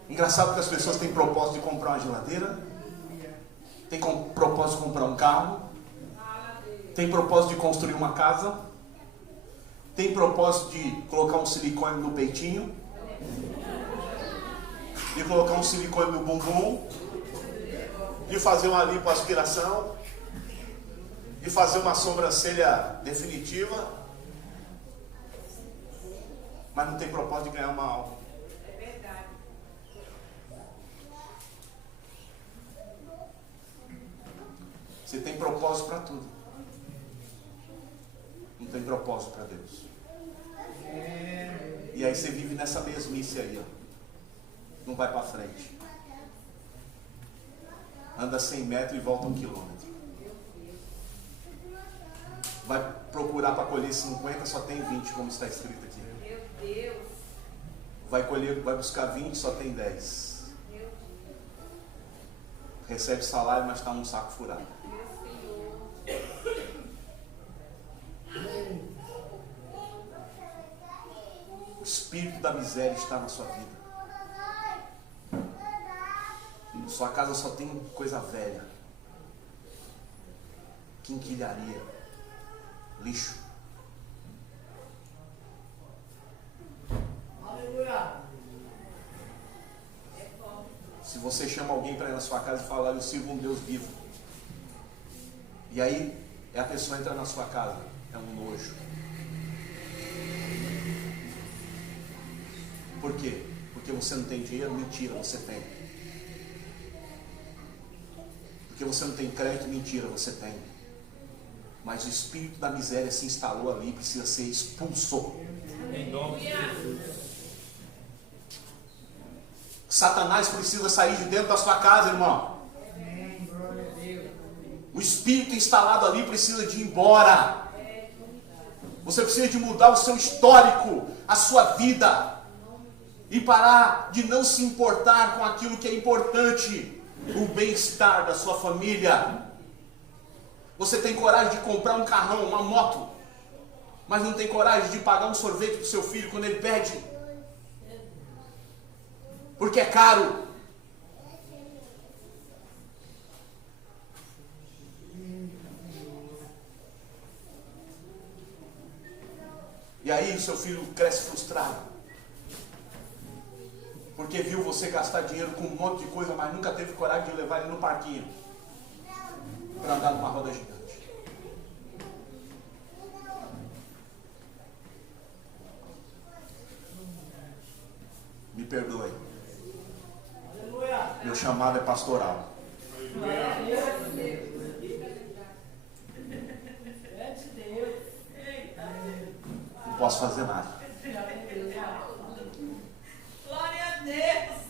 Engraçado que as pessoas têm propósito de comprar uma geladeira, tem propósito de comprar um carro, tem propósito de construir uma casa, tem propósito de colocar um silicone no peitinho, de colocar um silicone no bumbum, de fazer uma lipoaspiração, de fazer uma sobrancelha definitiva, mas não tem propósito de ganhar uma alma. Você tem propósito para tudo. Não tem propósito para Deus. E aí você vive nessa mesmice aí, não vai para frente. Anda 100 metros e volta 1 quilômetro. Vai procurar para colher 50, só tem 20, como está escrito aqui. Meu Deus. Vai buscar 20, só tem 10. Recebe salário, mas está num saco furado. O espírito da miséria está na sua vida. Sua casa só tem coisa velha, quinquilharia, lixo. Se você chama alguém para ir na sua casa e falar, eu sirvo um Deus vivo, e aí a pessoa entra na sua casa, é um nojo. Por quê? Porque você não tem dinheiro? Mentira, você tem. Porque você não tem crédito? Mentira, você tem. Mas o espírito da miséria se instalou ali, precisa ser expulso. Em nome de Jesus. Satanás precisa sair de dentro da sua casa, irmão. O espírito instalado ali precisa de ir embora. Você precisa de mudar o seu histórico, a sua vida, e parar de não se importar com aquilo que é importante, o bem-estar da sua família. Você tem coragem de comprar um carrão, uma moto, mas não tem coragem de pagar um sorvete para o seu filho quando ele pede, porque é caro. E aí o seu filho cresce frustrado. Porque viu você gastar dinheiro com um monte de coisa, mas nunca teve coragem de levar ele no parquinho para andar numa roda gigante. Me perdoe. Meu chamado é pastoral. Não posso fazer nada. Glória a Deus.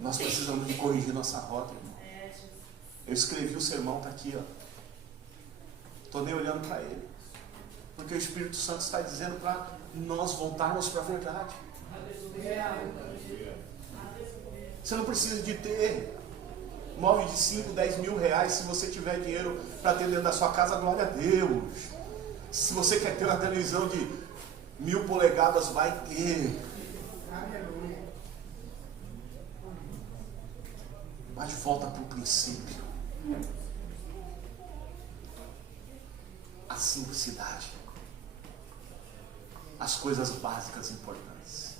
Nós precisamos de corrigir nossa rota, irmão. Eu escrevi o sermão, está aqui, ó. Estou nem olhando para ele. Porque o Espírito Santo está dizendo para nós voltarmos para a verdade. Você não precisa de ter móvel de 5, 10 mil reais. Se você tiver dinheiro para ter dentro da sua casa, glória a Deus. Se você quer ter uma televisão de 1000 polegadas, vai ter. Mas volta para o princípio. A simplicidade. As coisas básicas importantes.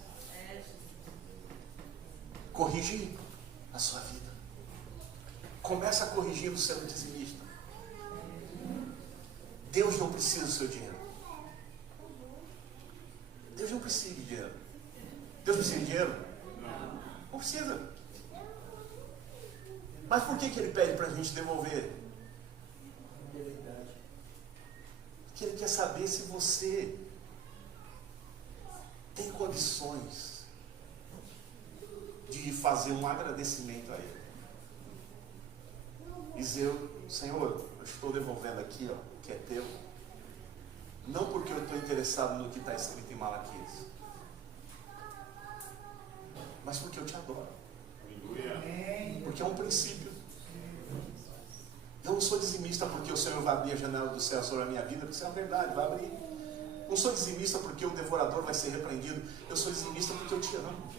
Corrigir a sua vida. Começa corrigindo sendo dizimista. Deus não precisa do seu dinheiro. Deus não precisa de dinheiro. Deus precisa de dinheiro? Não precisa. Mas por que Ele pede para a gente devolver? Porque Ele quer saber se você tem condições de fazer um agradecimento a Ele. Dizer, Senhor, eu estou devolvendo aqui, ó, que é teu. Não porque eu estou interessado no que está escrito em Malaquias, mas porque eu te adoro. Porque é um princípio. Eu não sou dizimista porque o Senhor vai abrir a janela do céu sobre a minha vida, porque isso é a verdade, vai abrir. Não sou dizimista porque o devorador vai ser repreendido. Eu sou dizimista porque eu te amo.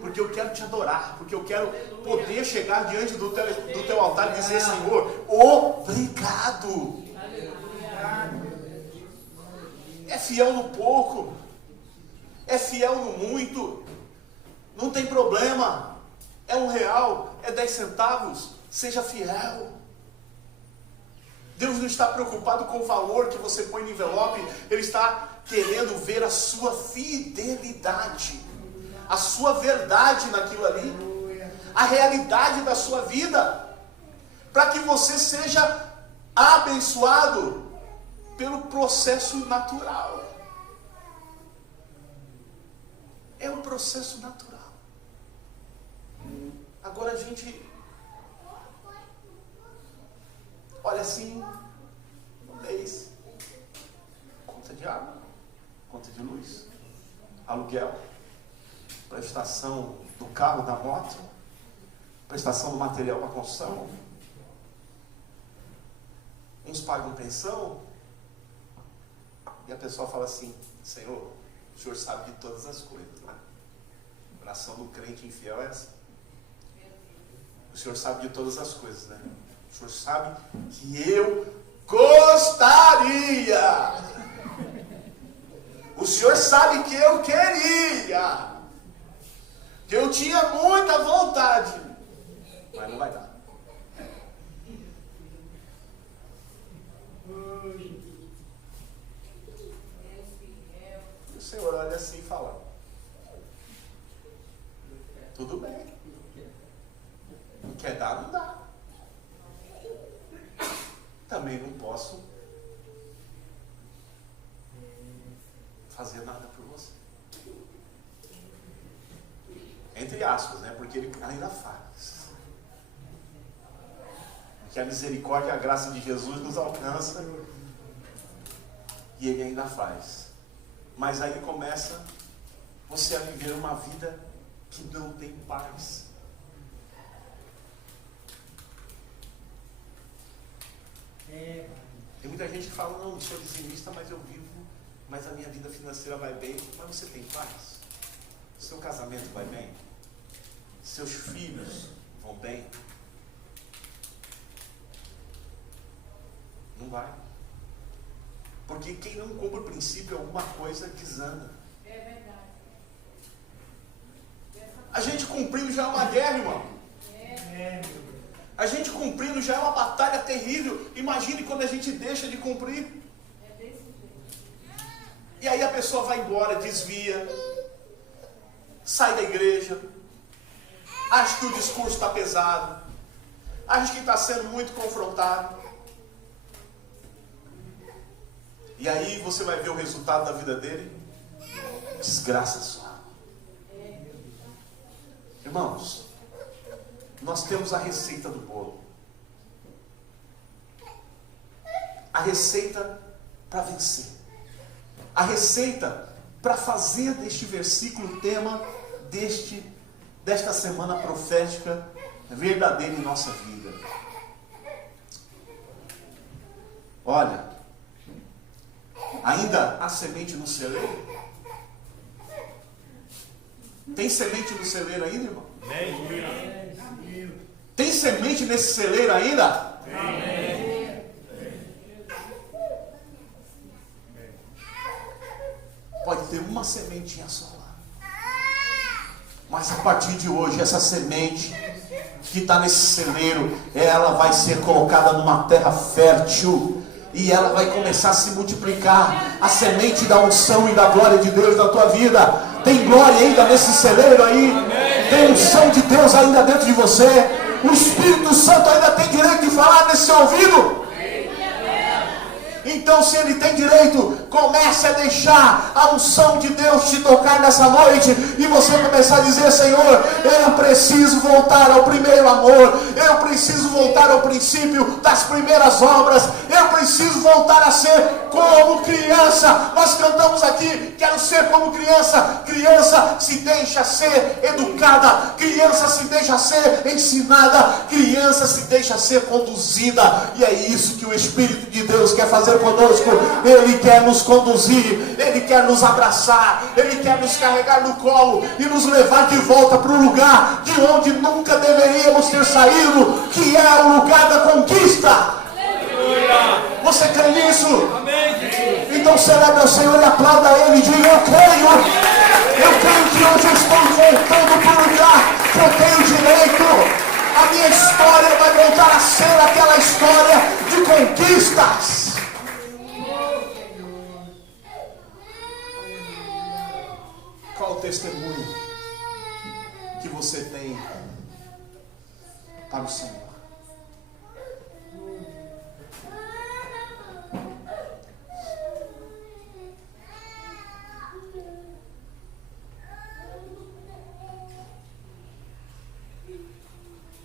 Porque eu quero te adorar. Porque eu quero poder chegar diante do teu altar e dizer, Senhor, obrigado. É fiel no pouco. É fiel no muito. Não tem problema. É R$1, é 10 centavos. Seja fiel. Deus não está preocupado com o valor que você põe no envelope. Ele está querendo ver a sua fidelidade, a sua verdade naquilo ali, a realidade da sua vida, para que você seja abençoado pelo processo natural. É um processo natural. Agora a gente olha assim, um mês, conta de água, conta de luz, aluguel, prestação do carro, da moto, prestação do material para construção. Uns pagam pensão, e a pessoa fala assim, Senhor, o Senhor sabe de todas as coisas, né? A oração do crente infiel é essa. O Senhor sabe de todas as coisas, né? O Senhor sabe que eu gostaria. O Senhor sabe que eu queria. Que eu tinha muita vontade. Mas não vai dar. E o Senhor olha assim e fala, tudo bem. Não quer dar, não dá. Também não posso fazer nada por você. Entre aspas, né? Porque ele ainda faz. Porque a misericórdia e a graça de Jesus nos alcança. E ele ainda faz. Mas aí começa você a viver uma vida que não tem paz. Tem muita gente que fala, não, eu sou dizimista, mas eu vivo, mas a minha vida financeira vai bem. Mas você tem paz? Seu casamento vai bem? Seus filhos vão bem? vai. Porque quem não cumpre o princípio, alguma coisa desanda. É verdade. A gente cumprindo já é uma guerra, irmão. A gente cumprindo já é uma batalha terrível. Imagine quando a gente deixa de cumprir. É desse jeito. E aí a pessoa vai embora, desvia, sai da igreja, acha que o discurso está pesado, acha que está sendo muito confrontado. E aí você vai ver o resultado da vida dele. Desgraça só. Irmãos, nós temos a receita do bolo. A receita para vencer. A receita para fazer deste versículo o tema desta semana profética verdadeira em nossa vida. Olha, ainda há semente no celeiro? Tem semente no celeiro ainda, irmão? Tem semente nesse celeiro ainda? Pode ter uma sementinha só lá. Mas a partir de hoje, essa semente que está nesse celeiro, ela vai ser colocada numa terra fértil. E ela vai começar a se multiplicar. A semente da unção e da glória de Deus na tua vida. Tem glória ainda nesse celeiro aí. Tem unção de Deus ainda dentro de você. O Espírito Santo ainda tem direito de falar nesse seu ouvido. Então, se ele tem direito, comece a deixar a unção de Deus te tocar nessa noite, e você começar a dizer: Senhor, eu preciso voltar ao primeiro amor, eu preciso voltar ao princípio das primeiras obras, eu preciso voltar a ser como criança. Nós cantamos aqui: quero ser como criança. Criança se deixa ser educada, criança se deixa ser ensinada, criança se deixa ser conduzida, e é isso que o Espírito de Deus quer fazer conosco. Ele quer nos conduzir, Ele quer nos abraçar, Ele quer nos carregar no colo e nos levar de volta para o lugar de onde nunca deveríamos ter saído, que é o lugar da conquista. Você crê nisso? Então celebra o Senhor e aplauda Ele e diga: eu creio que hoje eu estou voltando para o lugar que eu tenho direito. A minha história vai voltar a ser aquela história de conquistas. Qual o testemunho que você tem para o Senhor?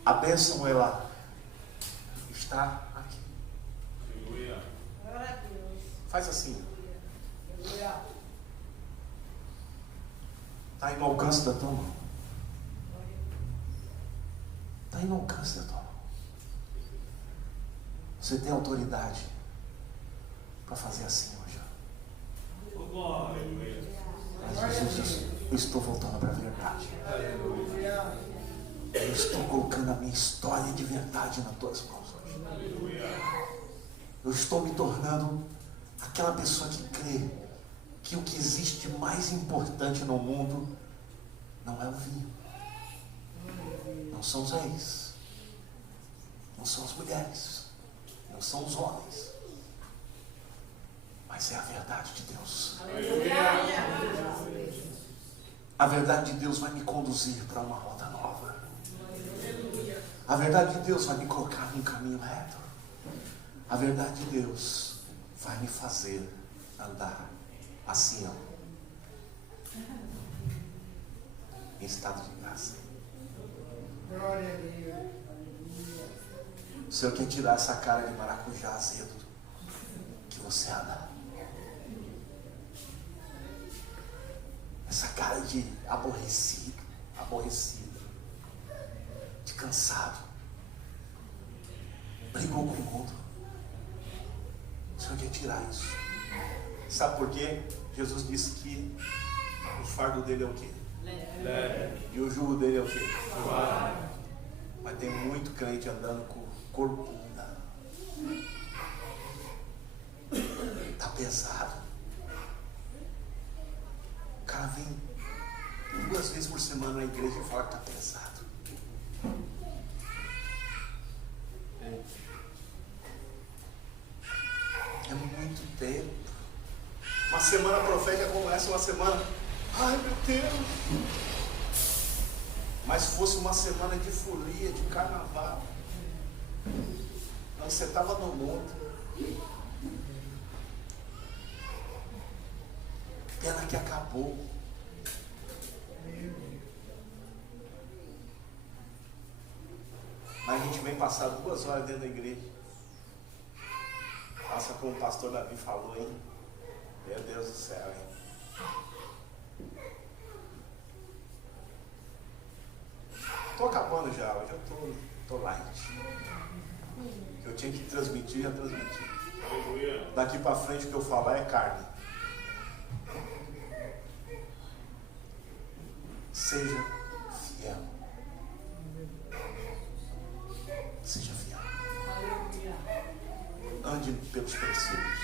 A bênção, ela está aqui. Faz assim. Está aí no alcance da tua mão. Está aí no alcance da tua mão. Você tem autoridade para fazer assim hoje. Mas Jesus diz: eu estou voltando para a verdade. Eu estou colocando a minha história de verdade nas tuas mãos hoje. Eu estou me tornando aquela pessoa que crê que o que existe mais importante no mundo não é o vinho, não são os reis, não são as mulheres, não são os homens, mas é a verdade de Deus. A verdade de Deus vai me conduzir para uma rota nova. A verdade de Deus vai me colocar num caminho reto. A verdade de Deus vai me fazer andar a Sião, em estado de graça. O Senhor quer tirar essa cara de maracujá azedo que você anda, essa cara de aborrecido, de cansado, brigou com o mundo. O Senhor quer tirar isso. Sabe por quê? Jesus disse que o fardo dele é o quê? Leve. E o jugo dele é o quê? Suave. Mas tem muito crente andando com o corpo. pesado. O cara vem 2 vezes por semana na igreja e fala que está pesado. É muito tempo. Uma semana profética como essa, uma semana, ai meu Deus. Mas se fosse uma semana de folia, de carnaval, não, você estava no mundo. Pena que acabou. Mas a gente vem passar 2 horas dentro da igreja. Passa como o pastor Davi falou, hein? Meu Deus do céu, hein? Estou acabando já, hoje eu tô light. O que eu tinha que transmitir, já transmiti. Daqui para frente o que eu falar é carne. Seja fiel. Seja fiel. Ande pelos princípios.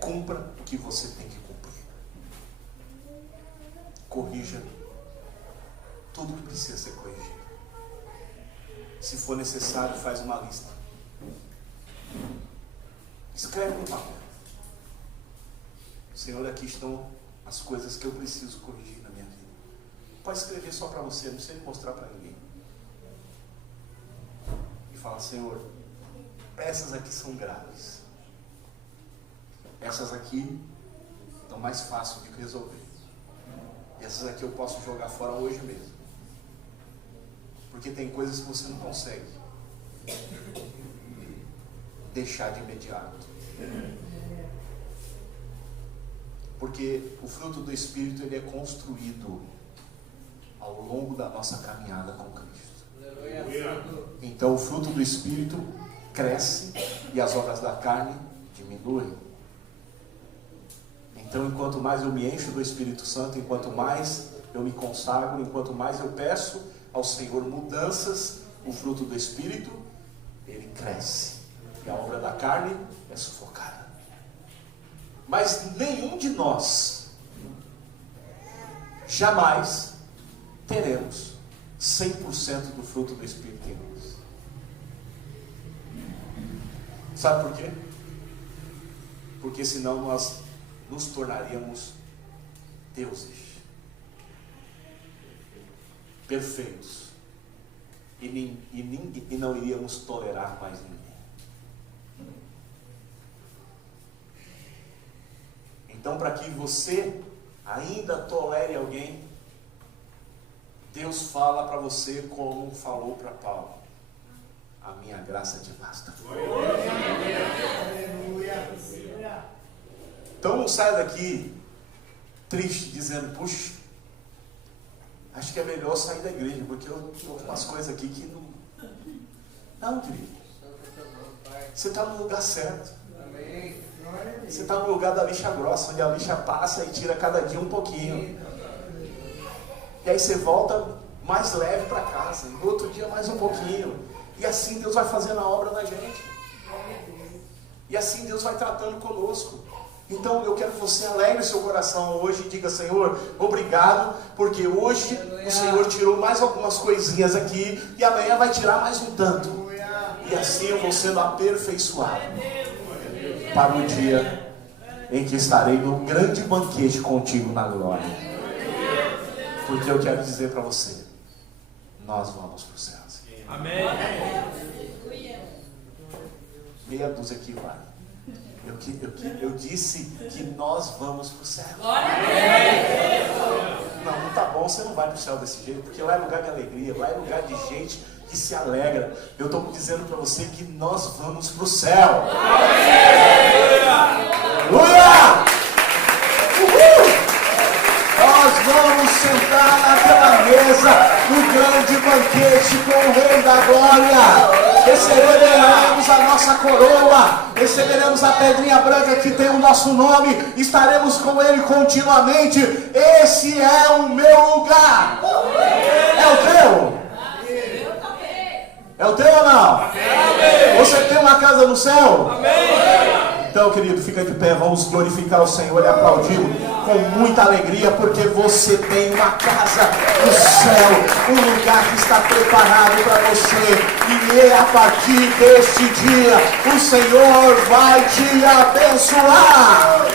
Cumpra o que você tem que cumprir. Corrija tudo que precisa ser corrigido. Se for necessário, faz uma lista. Escreve no papel. Senhor, aqui estão as coisas que eu preciso corrigir na minha vida. Pode escrever só para você, não precisa mostrar para ninguém. E fala, Senhor, essas aqui são graves. Essas aqui estão mais fáceis de resolver. E essas aqui eu posso jogar fora hoje mesmo. Porque tem coisas que você não consegue deixar de imediato. Porque o fruto do Espírito ele é construído ao longo da nossa caminhada com Cristo. Então o fruto do Espírito cresce e as obras da carne diminuem. Então enquanto mais eu me encho do Espírito Santo, enquanto mais eu me consagro, enquanto mais eu peço ao Senhor mudanças, o fruto do Espírito ele cresce e a obra da carne é sufocada. Mas nenhum de nós jamais teremos 100% do fruto do Espírito em nós. Sabe por quê? Porque senão nós nos tornaríamos deuses perfeitos e não iríamos tolerar mais ninguém. Então, para que você ainda tolere alguém, Deus fala para você como falou para Paulo: a minha graça te basta. Então não saia daqui triste, dizendo, puxa, acho que é melhor sair da igreja, porque eu tenho umas coisas aqui que não... Não, querido. Você está no lugar certo. Você está no lugar da lixa grossa, onde a lixa passa e tira cada dia um pouquinho. E aí você volta mais leve para casa, e no outro dia mais um pouquinho. E assim Deus vai fazendo a obra na gente. E assim Deus vai tratando conosco. Então eu quero que você alegre o seu coração hoje e diga, Senhor, obrigado, porque hoje o Senhor tirou mais algumas coisinhas aqui e amanhã vai tirar mais um tanto. E assim eu vou sendo aperfeiçoado para o dia em que estarei no grande banquete contigo na glória. Porque eu quero dizer para você, nós vamos para os céus. Amém. Meia dúzia aqui vai. Eu disse que nós vamos para o céu. Não tá bom, você não vai para o céu desse jeito, porque lá é lugar de alegria, lá é lugar de gente que se alegra. Eu estou dizendo para você que nós vamos para o céu. Aleluia! Uhul! Nós vamos sentar naquela mesa no grande banquete com o Rei da Glória. Receberemos a nossa coroa, receberemos a pedrinha branca que tem o nosso nome, estaremos com Ele continuamente. Esse é o meu lugar. É o teu? É o teu ou não? Você tem uma casa no céu? Então, querido, fica de pé, vamos glorificar o Senhor e aplaudi-lo com muita alegria, porque você tem uma casa no céu, um lugar que está preparado para você, e a partir deste dia, o Senhor vai te abençoar.